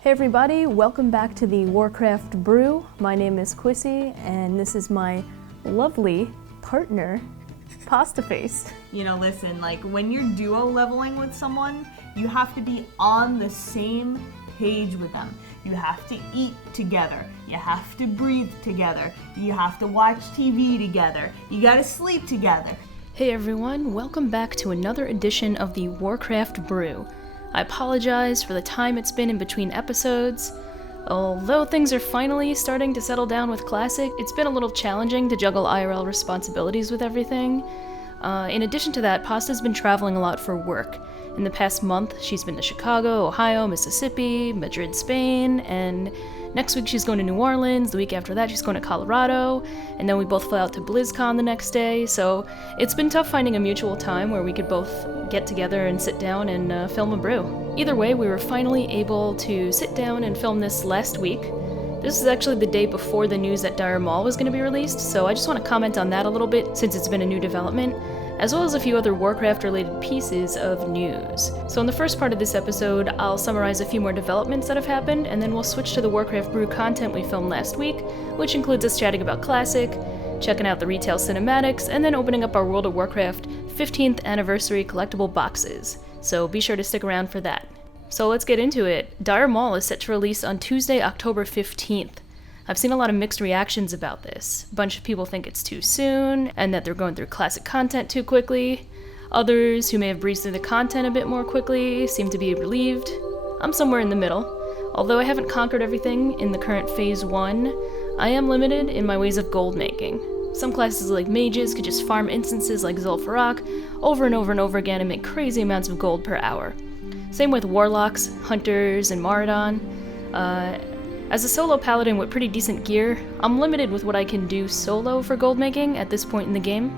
Hey everybody, welcome back to the Warcraft Brew. My name is Quissy, and this is my lovely partner, Pasta Face. You know, listen, like when you're duo leveling with someone, you have to be on the same page with them. You have to eat together. You have to breathe together. You have to watch TV together. You gotta sleep together. Hey everyone, welcome back to another edition of the Warcraft Brew. I apologize for the time it's been in between episodes. Although things are finally starting to settle down with Classic, it's been a little challenging to juggle IRL responsibilities with everything. In addition to that, Pasta's been traveling a lot for work. In the past month, she's been to Chicago, Ohio, Mississippi, Madrid, Spain, and next week she's going to New Orleans, the week after that she's going to Colorado, and then we both fly out to BlizzCon the next day, so it's been tough finding a mutual time where we could both get together and sit down and film a brew. Either way, we were finally able to sit down and film this last week. This is actually the day before the news that Dire Maul was going to be released, so I just want to comment on that a little bit since it's been a new development, as well as a few other Warcraft-related pieces of news. So in the first part of this episode, I'll summarize a few more developments that have happened, and then we'll switch to the Warcraft Brew content we filmed last week, which includes us chatting about Classic, checking out the retail cinematics, and then opening up our World of Warcraft 15th anniversary collectible boxes. So be sure to stick around for that. So let's get into it. Dire Maul is set to release on Tuesday, October 15th. I've seen a lot of mixed reactions about this. A bunch of people think it's too soon, and that they're going through classic content too quickly. Others, who may have breezed through the content a bit more quickly, seem to be relieved. I'm somewhere in the middle. Although I haven't conquered everything in the current Phase 1, I am limited in my ways of gold making. Some classes like mages could just farm instances like Zul'Farrak over and over and over again and make crazy amounts of gold per hour. Same with warlocks, hunters, and Maradon. As a solo paladin with pretty decent gear, I'm limited with what I can do solo for gold making at this point in the game.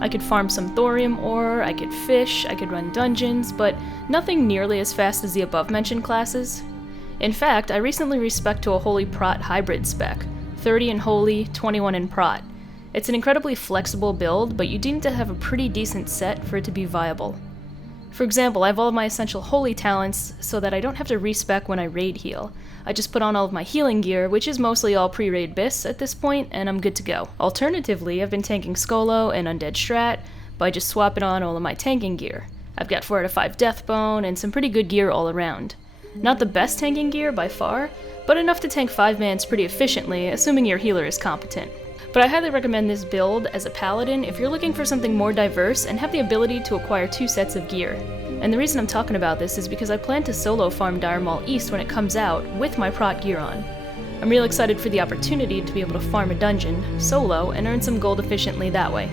I could farm some thorium ore, I could fish, I could run dungeons, but nothing nearly as fast as the above-mentioned classes. In fact, I recently respec to a Holy Prot hybrid spec, 30 in Holy, 21 in Prot. It's an incredibly flexible build, but you do need to have a pretty decent set for it to be viable. For example, I have all of my essential Holy talents so that I don't have to respec when I raid heal. I just put on all of my healing gear, which is mostly all pre-raid bis at this point, and I'm good to go. Alternatively, I've been tanking Skolo and Undead Strat by just swapping on all of my tanking gear. I've got 4 out of 5 Deathbone and some pretty good gear all around. Not the best tanking gear by far, but enough to tank 5-mans pretty efficiently, assuming your healer is competent. But I highly recommend this build as a paladin if you're looking for something more diverse and have the ability to acquire 2 sets of gear. And the reason I'm talking about this is because I plan to solo farm Dire Maul East when it comes out with my prot gear on. I'm real excited for the opportunity to be able to farm a dungeon, solo, and earn some gold efficiently that way.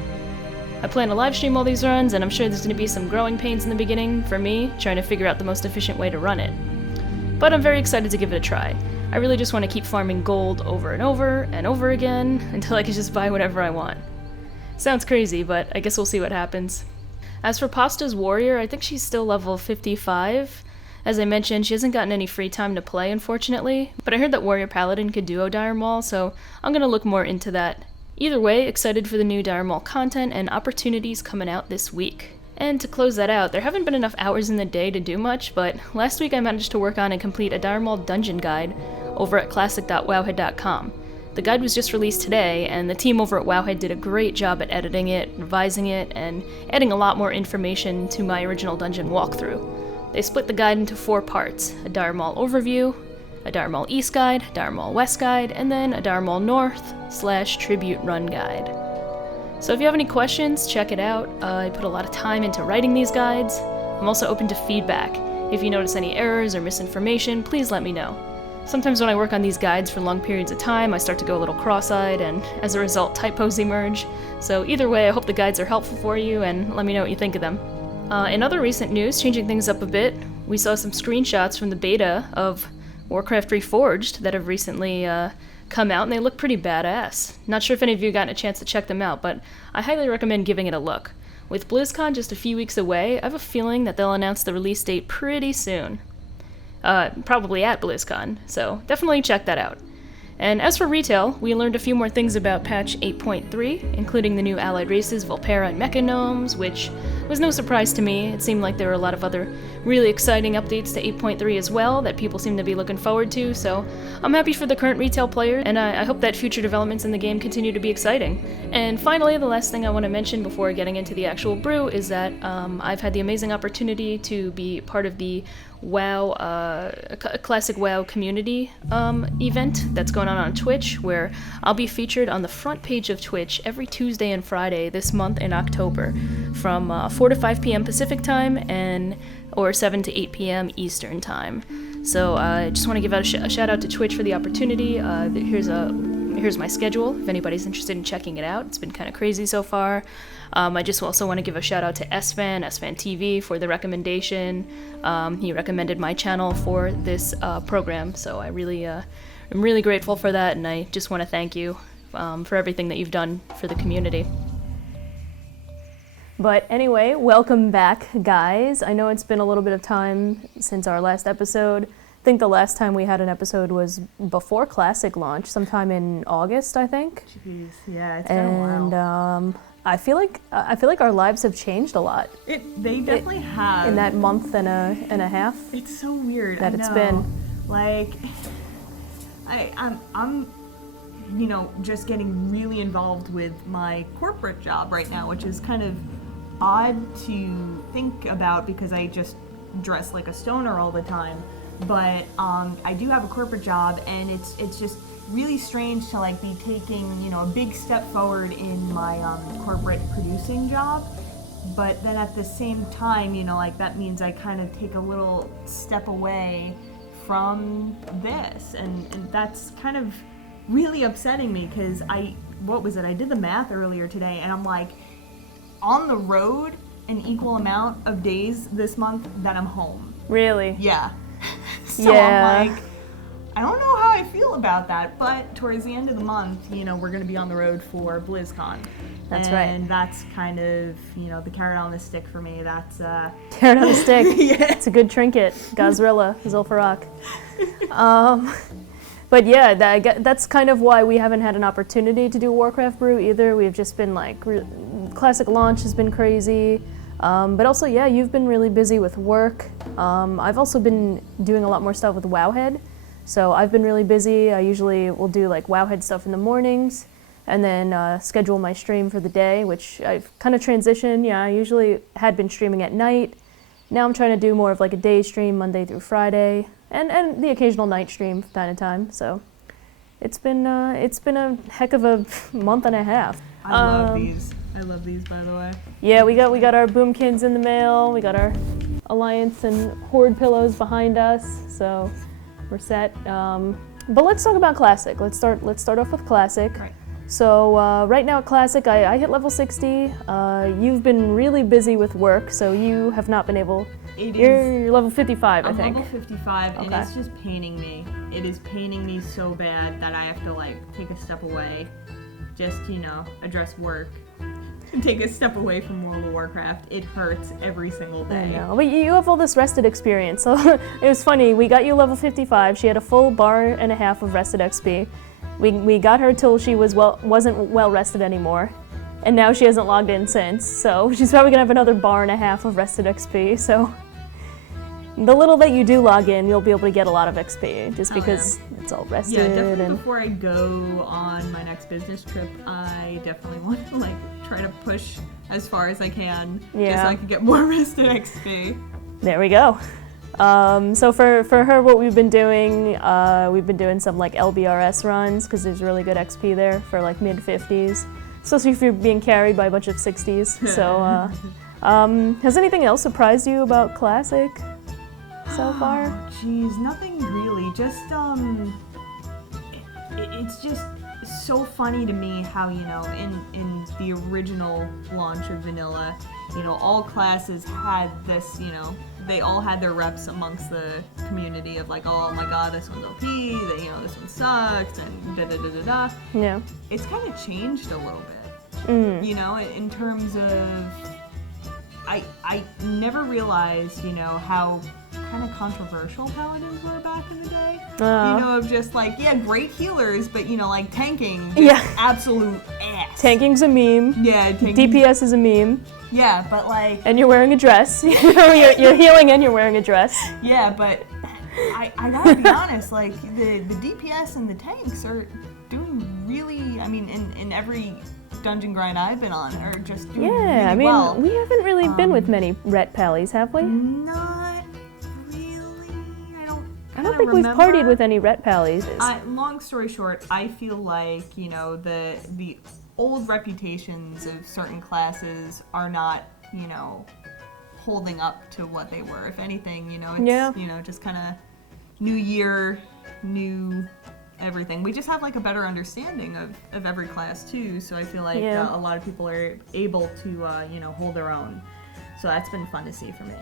I plan to livestream all these runs, and I'm sure there's going to be some growing pains in the beginning for me, trying to figure out the most efficient way to run it. But I'm very excited to give it a try. I really just want to keep farming gold over and over and over again until I can just buy whatever I want. Sounds crazy, but I guess we'll see what happens. As for Pasta's warrior, I think she's still level 55. As I mentioned, she hasn't gotten any free time to play, unfortunately, but I heard that warrior paladin could duo Dire Maul, so I'm gonna look more into that. Either way, excited for the new Dire Maul content and opportunities coming out this week. And to close that out, there haven't been enough hours in the day to do much, but last week I managed to work on and complete a Dire Maul dungeon guide over at classic.wowhead.com. The guide was just released today, and the team over at Wowhead did a great job at editing it, revising it, and adding a lot more information to my original dungeon walkthrough. They split the guide into 4 parts: a Dire Maul overview, a Dire Maul East guide, Dire Maul West guide, and then a Dire Maul North/tribute run guide. So if you have any questions, check it out. I put a lot of time into writing these guides. I'm also open to feedback. If you notice any errors or misinformation, please let me know. Sometimes when I work on these guides for long periods of time, I start to go a little cross-eyed, and as a result, typos emerge. So either way, I hope the guides are helpful for you, and let me know what you think of them. In other recent news, changing things up a bit, we saw some screenshots from the beta of Warcraft Reforged that have recently come out, and they look pretty badass. Not sure if any of you gotten a chance to check them out, but I highly recommend giving it a look. With BlizzCon just a few weeks away, I have a feeling that they'll announce the release date pretty soon. Probably at BlizzCon, so definitely check that out. And as for retail, we learned a few more things about patch 8.3, including the new allied races Volpera and Mechagnomes, which was no surprise to me. It seemed like there were a lot of other really exciting updates to 8.3 as well that people seem to be looking forward to, so I'm happy for the current retail players, and I hope that future developments in the game continue to be exciting. And finally, the last thing I want to mention before getting into the actual brew is that I've had the amazing opportunity to be part of the Classic WoW community event that's going on Twitch, where I'll be featured on the front page of Twitch every Tuesday and Friday this month in October from 4 to 5 p.m. Pacific time or 7 to 8 p.m. Eastern time. So I just want to give out a shout out to Twitch for the opportunity. Here's my schedule if anybody's interested in checking it out. It's been kind of crazy so far. I just also want to give a shout out to SFan TV for the recommendation. He recommended my channel for this program, so I'm really grateful for that, and I just want to thank you for everything that you've done for the community. But anyway, welcome back, guys. I know it's been a little bit of time since our last episode. I think the last time we had an episode was before Classic launch, sometime in August, I think. Jeez, yeah, it's been a while. And I feel like our lives have changed a lot. They definitely have. In that month and a half. It's so weird. That it's been. Like, I'm just getting really involved with my corporate job right now, which is kind of odd to think about because I just dress like a stoner all the time. But I do have a corporate job, and it's just really strange to like be taking a big step forward in my corporate producing job, but then at the same time like that means I kind of take a little step away from this, and that's kind of really upsetting me because I did the math earlier today, and I'm like on the road an equal amount of days this month that I'm home. Really? Yeah. So yeah. I'm like, I don't know how I feel about that, but towards the end of the month, we're going to be on the road for BlizzCon. That's right. And that's kind of, the carrot on the stick for me. That's carrot on the stick. Yeah. It's a good trinket. Gazrilla, Zul'Farrak. But yeah, that's kind of why we haven't had an opportunity to do Warcraft Brew either. We've just been like, Classic launch has been crazy. But also, yeah, you've been really busy with work. I've also been doing a lot more stuff with Wowhead. So I've been really busy. I usually will do like Wowhead stuff in the mornings and then schedule my stream for the day, which I've kind of transitioned. Yeah, I usually had been streaming at night. Now I'm trying to do more of like a day stream, Monday through Friday, and the occasional night stream from time to time. So it's been a heck of a month and a half. I love these. I love these, by the way. Yeah, we got our Boomkins in the mail. We got our Alliance and Horde pillows behind us. So we're set. But let's talk about Classic. Let's start off with Classic. Right. So right now at Classic, I hit level 60. You've been really busy with work, so you have not been able. You're level 55, I think. I'm level 55, okay. And it's just paining me. It is paining me so bad that I have to like take a step away, just address work. Take a step away from World of Warcraft. It hurts every single day. I know, but you have all this rested experience. So it was funny. We got you level 55. She had a full bar and a half of rested XP. We got her till she wasn't well rested anymore, and now she hasn't logged in since. So she's probably gonna have another bar and a half of rested XP. So the little that you do log in, you'll be able to get a lot of XP just because it's all rested. Yeah, definitely. Before I go on my next business trip, I definitely want to try to push as far as I can, just so I can get more rested XP. There we go. So for her, what we've been doing some LBRS runs because there's really good XP there for mid 50s, especially if you're being carried by a bunch of 60s. So has anything else surprised you about Classic so far? Jeez, nothing really. Just it's just so funny to me how in the original launch of vanilla, all classes had this, they all had their reps amongst the community of oh my god, this one's OP, this one sucks, and da da da da da. Yeah. It's kind of changed a little bit, in terms of, I never realized, how kind of controversial paladins were back in the day. Of just like, yeah, great healers, but like tanking, just Yeah. absolute ass. Tanking's a meme. Yeah, tanking. DPS is a meme. Yeah, but like. And you're wearing a dress. You're healing and you're wearing a dress. Yeah, but I gotta be honest, like the DPS and the tanks are doing really. I mean, in every dungeon grind I've been on, are just doing really well. We haven't really been with many ret pallies, have we? Not really. I don't think we've partied with any ret pallies. Long story short, I feel like the old reputations of certain classes are not holding up to what they were. If anything, it's just kind of new year, new everything. We just have like a better understanding of every class too. So I feel like a lot of people are able to hold their own. So that's been fun to see for me.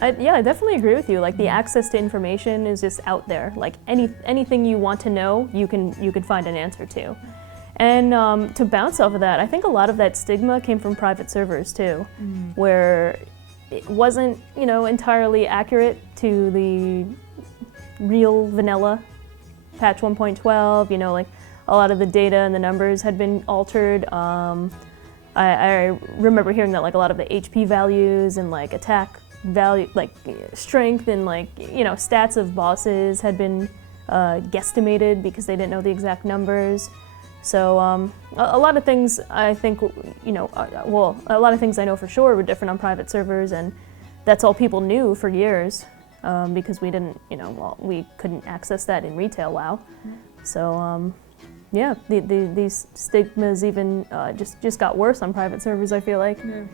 I definitely agree with you. Like the access to information is just out there. Like anything you want to know, you could find an answer to. And to bounce off of that, I think a lot of that stigma came from private servers too, where it wasn't entirely accurate to the real vanilla patch 1.12. Like a lot of the data and the numbers had been altered. I remember hearing that like a lot of the HP values and like attack value, like strength and like stats of bosses had been guesstimated because they didn't know the exact numbers. So a lot of things I think a lot of things I know for sure were different on private servers, and that's all people knew for years because we didn't we couldn't access that in retail WoW. So these stigmas even just got worse on private servers, I feel like. Yeah.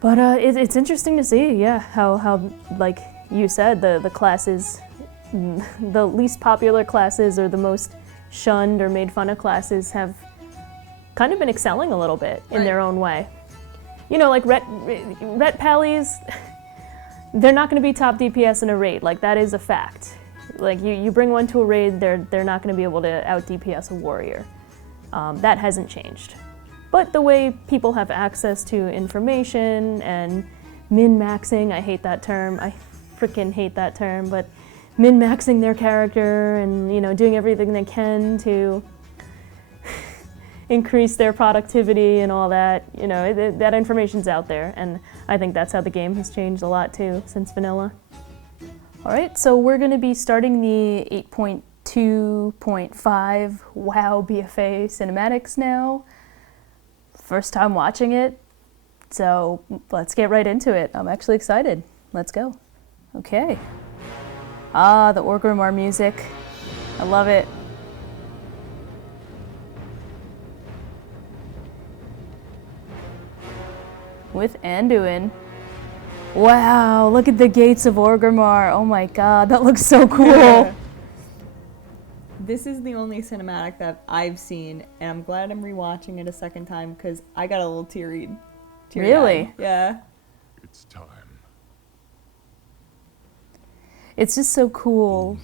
But it's interesting to see, how like you said, the classes, the least popular classes or the most shunned or made fun of classes have kind of been excelling a little bit in their own way. Like ret pallies, they're not going to be top DPS in a raid. Like that is a fact. Like you bring one to a raid, they're not going to be able to out DPS a warrior. That hasn't changed. But the way people have access to information and min-maxing, I hate that term. I freaking hate that term, but min-maxing their character and doing everything they can to increase their productivity and all that. That information's out there, and I think that's how the game has changed a lot too since vanilla. All right, so we're going to be starting the 8.2.5 WoW BFA cinematics now. First time watching it, so let's get right into it. I'm actually excited. Let's go. Okay. The Orgrimmar music. I love it. With Anduin. Wow, look at the gates of Orgrimmar. Oh my god, that looks so cool. This is the only cinematic that I've seen, and I'm glad I'm rewatching it a second time because I got a little teary-eyed. Really? Yeah. It's time. It's just so cool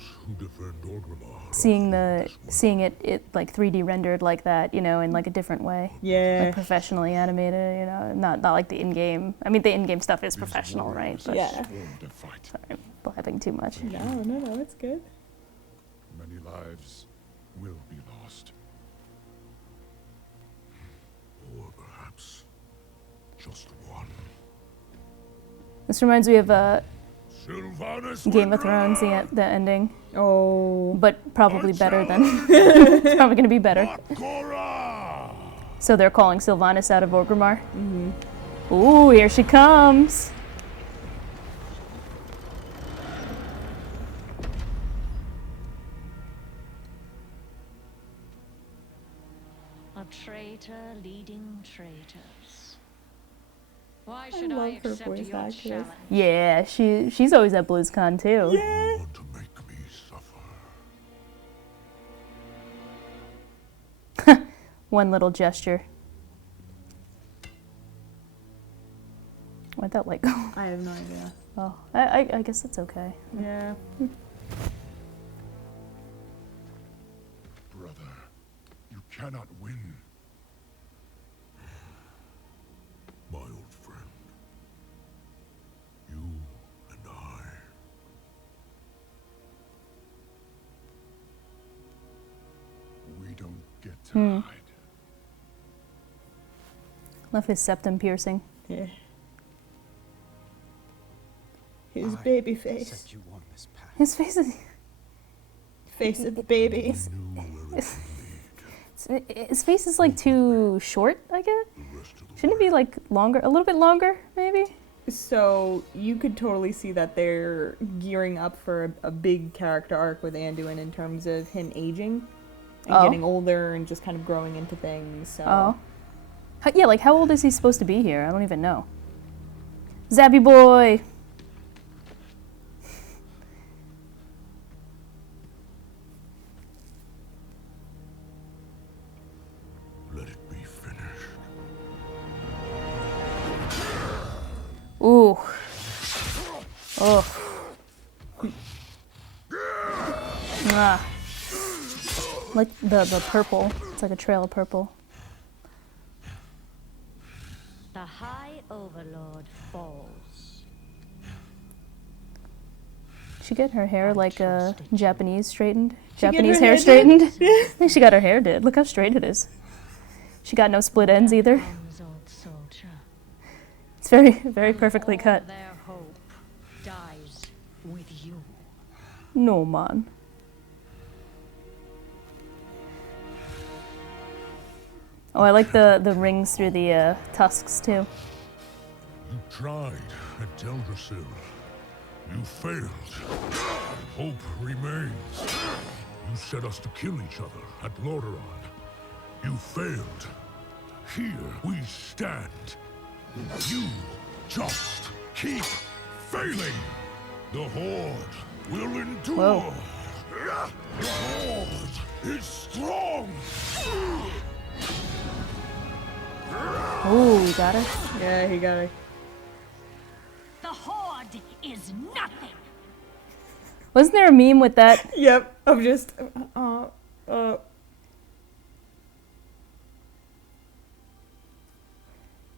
seeing Orgrimmar it like 3D rendered like that, in like a different way. Yeah. Like professionally animated, not like the in-game. I mean, the in-game stuff is professional, right? But Yeah. sorry, I'm blabbing too much. No, it's good. Many lives will be lost. Or perhaps just one. This reminds me of Sylvanas Game of Thrones, the ending, Oh. but probably better than. It's probably gonna be better. Makora! So they're calling Sylvanas out of Orgrimmar. Mm-hmm. Ooh, here she comes. A traitor leading traitors. Why I should love I her accept voice your actress. challenge? Yeah, she's always at BlizzCon too. Yeah. Want to make me suffer. One little gesture. Why'd that light go? I have no idea. Oh, I guess that's okay. Yeah. Brother, you cannot win. My old friend. You and I. get tied. Love his septum piercing. Yeah. His baby face. Set you on this path. His face is... Face of the baby. His face is like too short, I guess? Shouldn't it be like longer? A little bit longer, maybe? So you could totally see that they're gearing up for a big character arc with Anduin in terms of him aging and getting older and just kind of growing into things. So. Oh. Yeah, like how old is he supposed to be here? I don't even know. Zappy boy! Let it be finished. Ooh. Oh. Ah. Like the purple. It's like a trail of purple. The High Overlord falls. She get her hair like trusted you. Japanese straightened? She get Japanese her hair hair straightened? I think she got her hair did. Look how straight it is. She got no split ends either. Comes, old soldier. It's very, very perfectly All cut. their hope dies with you. No, man. Oh, I like the rings through the tusks too. You tried at Teldrassil. You failed. Hope remains. You set us to kill each other at Lordaeron. You failed. Here we stand. You just keep failing. The Horde will endure. Whoa. The Horde is strong. Ooh, you got her? Yeah, he got her. The Horde is nothing. Wasn't there a meme with that? Yep, I'm just.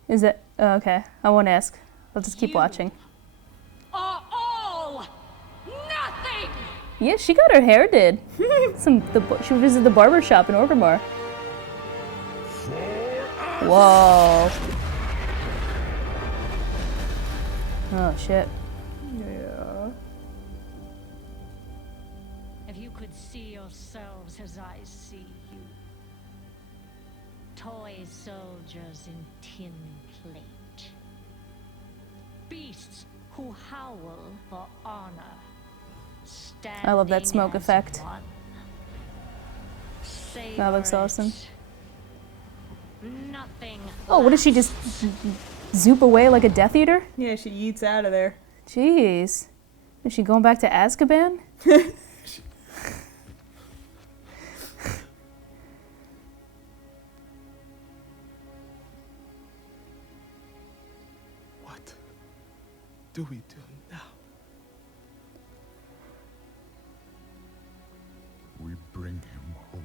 Is it? Oh, okay. I won't ask. I'll just keep You watching. are all nothing. Yeah, she got her hair did. She visited the barber shop in Orgrimmar. Whoa. Oh, shit. Yeah. If you could see yourselves as I see you, toy soldiers in tin plate, beasts who howl for honor, I love that smoke standing as effect. one. That looks Savor awesome. it. Nothing. Oh, what did she just zoop away like a Death Eater? Yeah, she eats out of there. Jeez. Is she going back to Azkaban? What do we do now? We bring him home.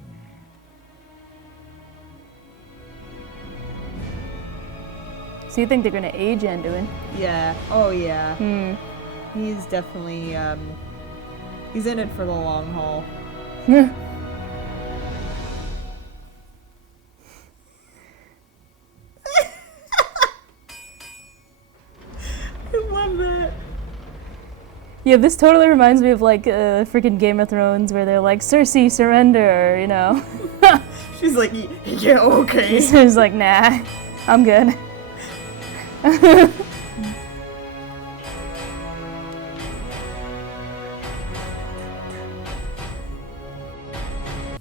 So you think they're gonna age Anduin? Yeah. Oh, yeah. Hmm. He's definitely, he's in it for the long haul. I love that. Yeah, this totally reminds me of like freaking Game of Thrones where they're like, Cersei, surrender, you know? She's like, yeah, okay. She's like, nah, I'm good.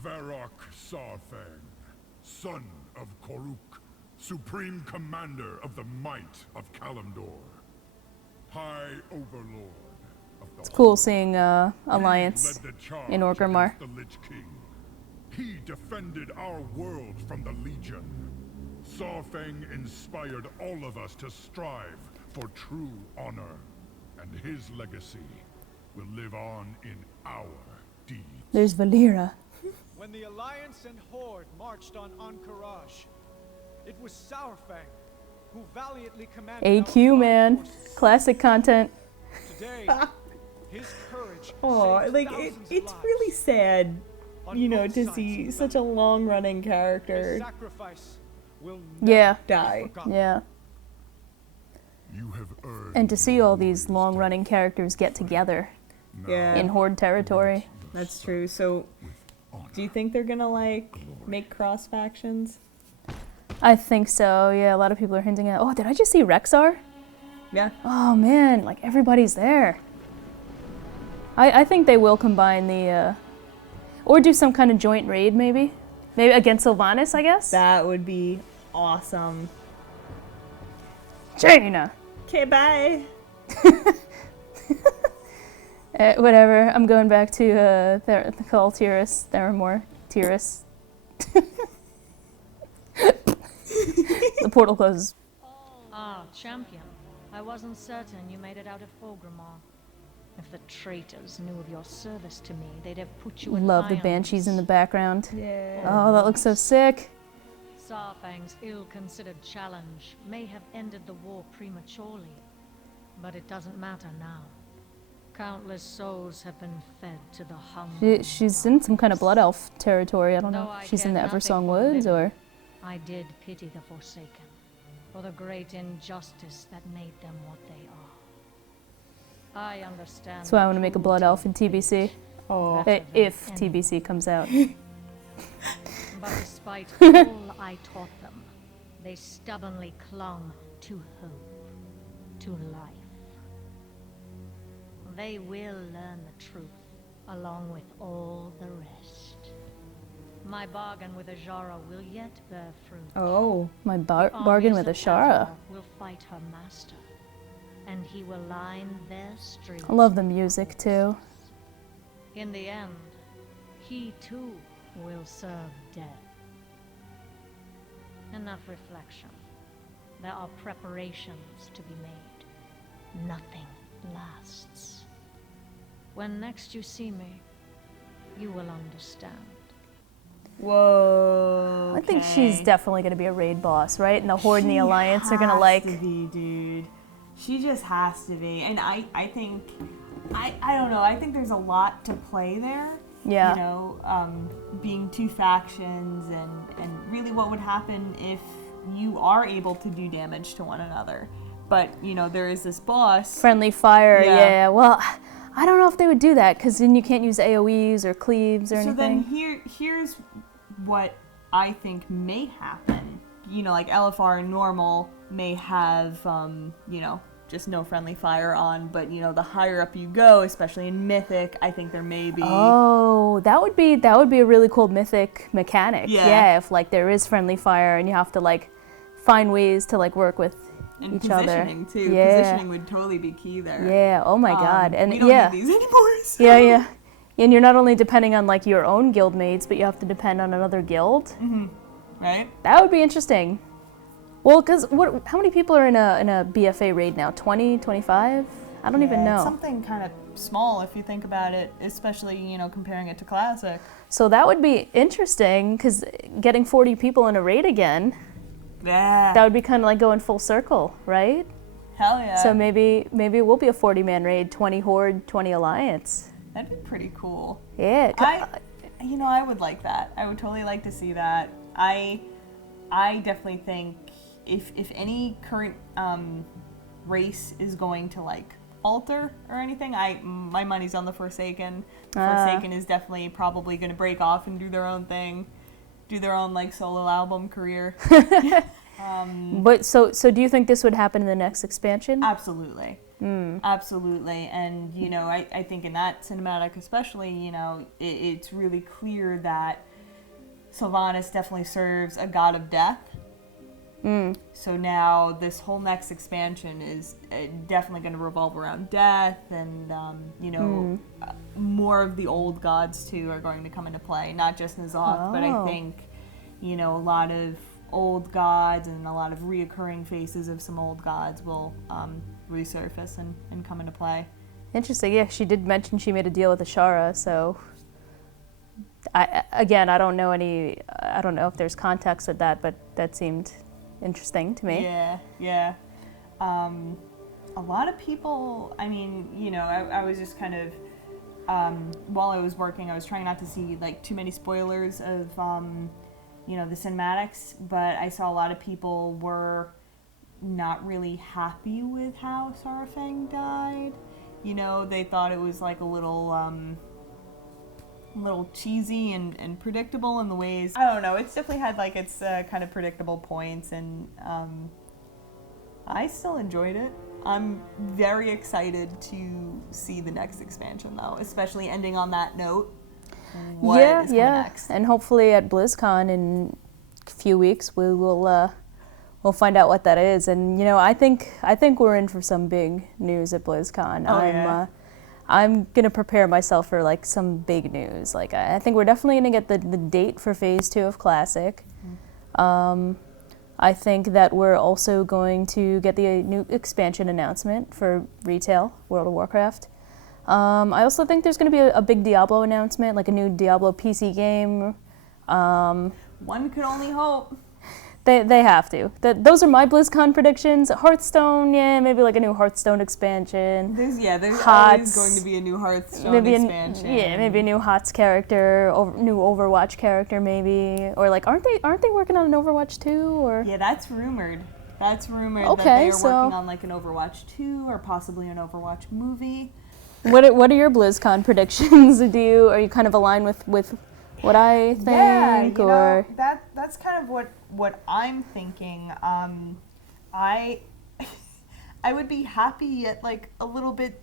Varrock Sarfang, son of Koruk, supreme commander of the might of Kalimdor, High Overlord of the It's cool seeing Alliance in Orgrimmar. The Lich King. He defended our world from the Legion. Sarfang inspired all of us to strive for true honor, and his legacy will live on in our deeds. There's Valera. When the Alliance and Horde marched on Ankh-Morpork, it was Saurfang who valiantly commanded AQ, our man. forces. Classic content. Today, his courage Oh, saved like, thousands of it's lives. really sad On you know, both to sides see of the such a battle. long-running Their character sacrifice will Yeah. die. forgotten. Yeah. You have earned And to see all these long-running characters get together Yeah, in Horde territory. that's true. So, do you think they're gonna like make cross factions? I think so, yeah. A lot of people are hinting at, oh, did I just see Rexar? Yeah. Oh man, like everybody's there. I think they will combine the, or do some kind of joint raid maybe? Maybe against Sylvanas, I guess? That would be awesome. Jaina! Okay, bye. Whatever, I'm going back to call Tyrus, Theramore, Tyrus. The portal closes. Ah, champion. I wasn't certain you made it out of Fulgrimar. If the traitors knew of your service to me, they'd have put you in Love the irons. banshees in the background. Yeah. Oh, that looks so sick. Sarfang's ill-considered challenge may have ended the war prematurely, but it doesn't matter now. Countless souls have been fed to the hunger. She's in some kind of blood elf territory. I don't know. Though I She's in the care nothing Eversong for the Woods, living, or I did pity the Forsaken for the great injustice that made them what they are. I understand. that's why I want to the make a blood elf in cruelty TBC. Oh. better than If any. TBC comes out. But despite all I taught them, they stubbornly clung to hope, to life. They will learn the truth, along with all the rest. My bargain with Ajara will yet bear fruit. Oh. My The bargain armies with of Ashara. Azeroth will fight her master, and he will line their streets. I love the music too. In the end, he too will serve death. Enough reflection. There are preparations to be made. Nothing lasts. When next you see me, you will understand. Whoa. I think she's okay. definitely going to be a raid boss, right? And the Horde and the She Alliance are going to has like. to be, dude. She just has to be. And I think, I don't know, I think there's a lot to play there. Yeah. You know, being two factions and really what would happen if you are able to do damage to one another. But, you know, there is this boss. Friendly fire, Yeah. yeah. Well, I don't know if they would do that, because then you can't use AoEs or cleaves or So anything. then here's what I think may happen. You know, like LFR and normal may have, you know, just no friendly fire on, but you know, the higher up you go, especially in Mythic, I think there may be. Oh, that would be a really cool Mythic mechanic. Yeah. If like there is friendly fire and you have to like find ways to like work with And each other. positioning too. Yeah. Positioning would totally be key there. Yeah. Oh my God. And we don't yeah. need these anymore. So. Yeah. And you're not only depending on like your own guild mates, but you have to depend on another guild. Right? That would be interesting. Well, because how many people are in a BFA raid now? 20, 25? I don't even know. It's something kind of small if you think about it, especially, you know, comparing it to Classic. So that would be interesting, because getting 40 people in a raid again, Yeah. that would be kind of like going full circle, right? Hell yeah. So maybe it will be a 40-man raid, 20 Horde, 20 Alliance. That'd be pretty cool. Yeah. You know, I would like that. I would totally like to see that. I definitely think if any current race is going to like alter or anything, my money's on the Forsaken. Forsaken is definitely probably going to break off and do their own thing, do their own like solo album career. But so do you think this would happen in the next expansion? Absolutely. Absolutely. And, you know, I think in that cinematic especially, you know, it's really clear that Sylvanas definitely serves a god of death. So now this whole next expansion is definitely going to revolve around death and, you know, more of the old gods too are going to come into play. Not just N'Zoth, but I think, you know, a lot of old gods and a lot of reoccurring faces of some old gods will resurface and come into play. Interesting. Yeah, she did mention she made a deal with Ashara, so I don't know if there's context with that, but that seemed interesting to me. Yeah. A lot of people, I mean, you know, I was just kind of while I was working, I was trying not to see like too many spoilers of the cinematics, but I saw a lot of people were not really happy with how Saurfang died. They thought it was like a little cheesy and predictable in the ways. I don't know. It's definitely had like its kind of predictable points, and I still enjoyed it. I'm very excited to see the next expansion, though, especially ending on that note. What is coming next? And hopefully at BlizzCon in a few weeks we'll find out what that is. And I think we're in for some big news at BlizzCon. I'm gonna prepare myself for like some big news. Like I think we're definitely gonna get the date for Phase 2 of Classic. I think that we're also going to get the new expansion announcement for retail, World of Warcraft. I also think there's going to be a big Diablo announcement, like a new Diablo PC game. One could only hope. They have to. Those are my BlizzCon predictions. Hearthstone, yeah, maybe like a new Hearthstone expansion. There's always going to be a new Hearthstone expansion. Maybe a new HOTS character, new Overwatch character, maybe, or like aren't they working on an Overwatch 2 or? Yeah, that's rumored. That they are working on like an Overwatch 2 or possibly an Overwatch movie. What are your BlizzCon predictions? Are you kind of aligned with what I think, or that's kind of what I'm thinking. I would be happy yet like a little bit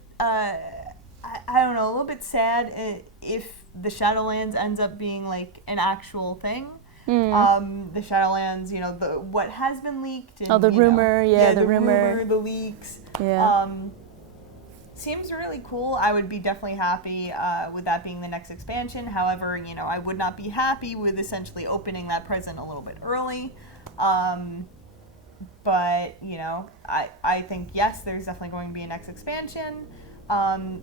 I don't know, a little bit sad if the Shadowlands ends up being like an actual thing. The Shadowlands, what has been leaked. And, the rumor, the rumor, the leaks. Yeah. Seems really cool. I would be definitely happy with that being the next expansion. However, I would not be happy with essentially opening that present a little bit early. But, I think, yes, there's definitely going to be a next expansion.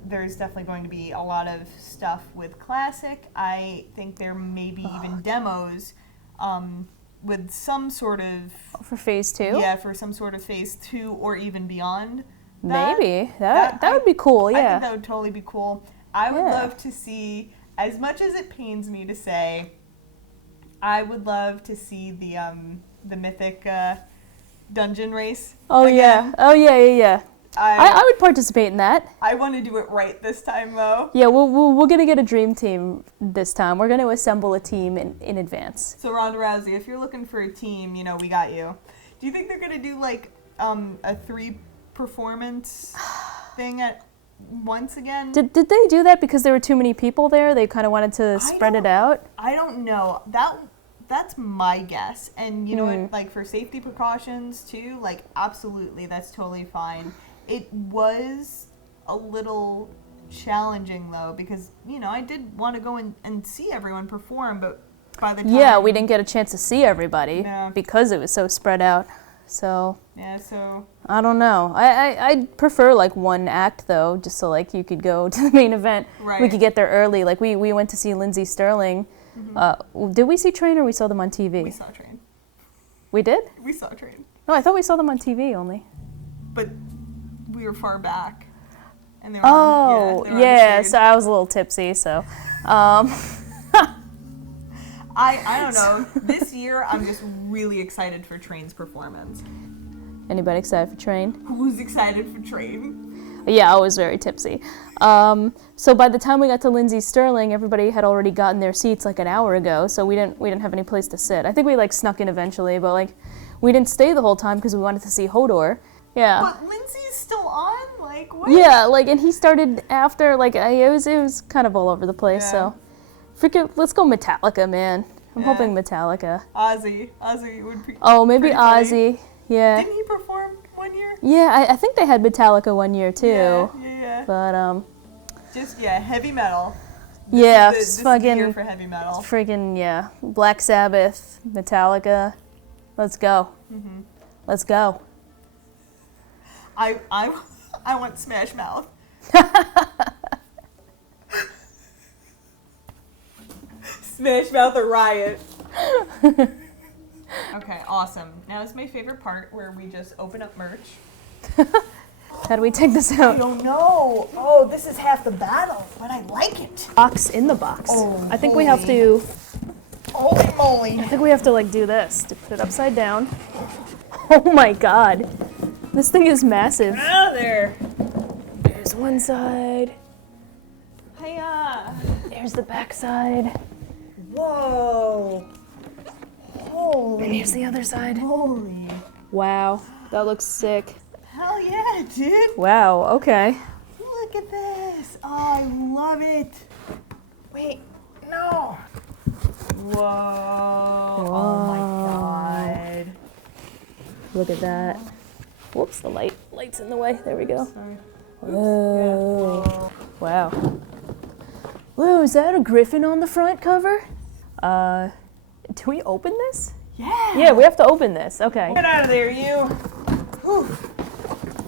There's definitely going to be a lot of stuff with Classic. I think there may be even demos with some sort of... For Phase 2? Yeah, for some sort of Phase 2 or even beyond. Maybe. That would be cool, yeah. I think that would totally be cool. I would love to see, as much as it pains me to say, I would love to see the Mythic dungeon race. Oh, again. yeah. Oh, yeah. I would participate in that. I want to do it right this time, though. Yeah, we're going to get a dream team this time. We're going to assemble a team in advance. So, Ronda Rousey, if you're looking for a team, we got you. Do you think they're going to do, like, a 3-performance thing at once again? Did they do that because there were too many people there? They kind of wanted to spread it out? I don't know. That's my guess. And, what, like, for safety precautions, too, like, absolutely, that's totally fine. It was a little challenging, though, because, I did want to go and see everyone perform, but by the time... Yeah, we didn't get a chance to see everybody because it was so spread out. So... Yeah, so... I don't know. I'd prefer, like, one act, though, just so, like, you could go to the main event. Right. We could get there early. Like, we went to see Lindsey Sterling. Did we see Train or we saw them on TV? We saw Train. We did? We saw Train. No, I thought we saw them on TV only. But... we were far back. And they were so I was a little tipsy, so. I don't know. This year, I'm just really excited for Train's performance. Anybody excited for Train? Who's excited for Train? Yeah, I was very tipsy. So by the time we got to Lindsey Sterling, everybody had already gotten their seats like an hour ago, so we didn't have any place to sit. I think we like snuck in eventually, but like we didn't stay the whole time because we wanted to see Hodor. Yeah. But Lindsay's still on? Like, what? Yeah, like, and he started after, like, it was kind of all over the place, so. Let's go Metallica, man. I'm hoping Metallica. Ozzy would be maybe Ozzy, yeah. Didn't he perform one year? Yeah, I think they had Metallica one year, too. Yeah. But, just, heavy metal. This fucking... This year for heavy metal. Freaking, Black Sabbath, Metallica. Let's go. Mm-hmm. Let's go. I want Smash Mouth. Smash Mouth or Riot. Okay, awesome. Now it's my favorite part where we just open up merch. How do we take this I out? don't know. Oh, this is half the battle, but I like it. Box in the box. Oh, I think we have to. Holy moly. I think we have to like do this to put it upside down. Oh my god. This thing is massive. Out of there. There's one side. Hiya. There's the back side. Whoa. And Holy here's the other side. moly. Wow. That looks sick. Hell yeah, dude. Wow. Okay. Look at this. Oh, I love it. Wait, no. Whoa. Oh my god. Look at that. Whoops, the light's in the way. There we go. Sorry. Whoa. Whoa. Wow. Whoa, is that a griffin on the front cover? Do we open this? Yeah. Yeah, we have to open this. Okay. Get out of there, you. Whew.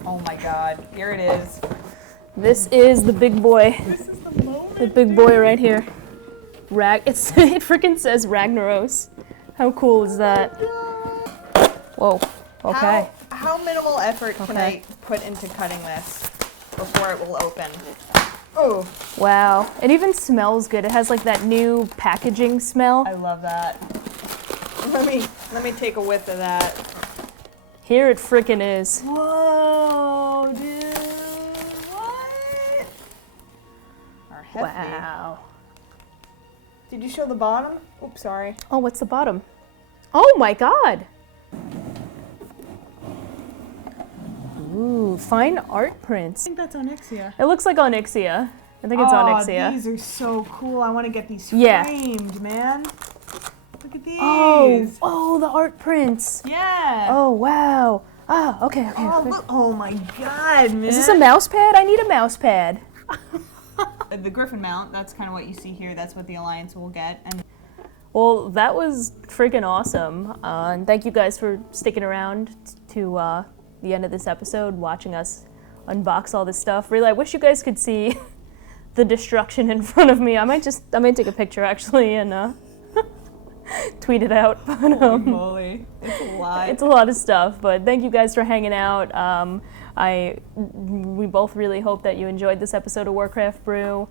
Oh my god. Here it is. This is the big boy. This is the moment. The big boy right here. It freaking says Ragnaros. How cool is that? Whoa. Okay. How minimal effort can Okay. I put into cutting this before it will open? Oh, Wow. It even smells good. It has like that new packaging smell. I love that. Let me take a whiff of that. Here it freaking is. Whoa, dude. What? Are hefty. Wow. Did you show the bottom? Oops, sorry. Oh, what's the bottom? Oh my god. Ooh, fine art prints. I think that's Onyxia. It looks like Onyxia. I think it's Onyxia. These are so cool. I want to get these Yeah. framed, man. Look at these. Oh, the art prints. Yeah. Oh, wow. Ah, okay. Oh, look. Oh my god, man. Is this a mouse pad? I need a mouse pad. The Griffin mount, that's kind of what you see here. That's what the Alliance will get. And Well, that was freaking awesome. And thank you guys for sticking around to the end of this episode, watching us unbox all this stuff. Really, I wish you guys could see the destruction in front of me. I might take a picture actually and tweet it out. But holy, it's a lot. it's a lot of stuff. But thank you guys for hanging out. We both really hope that you enjoyed this episode of Warcraft Brew.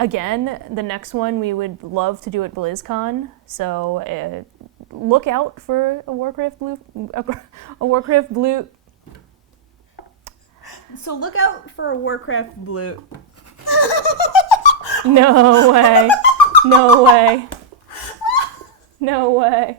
Again, the next one we would love to do at BlizzCon, so look out for a Warcraft Blue. So look out for a Warcraft Blue. No way. No way. No way.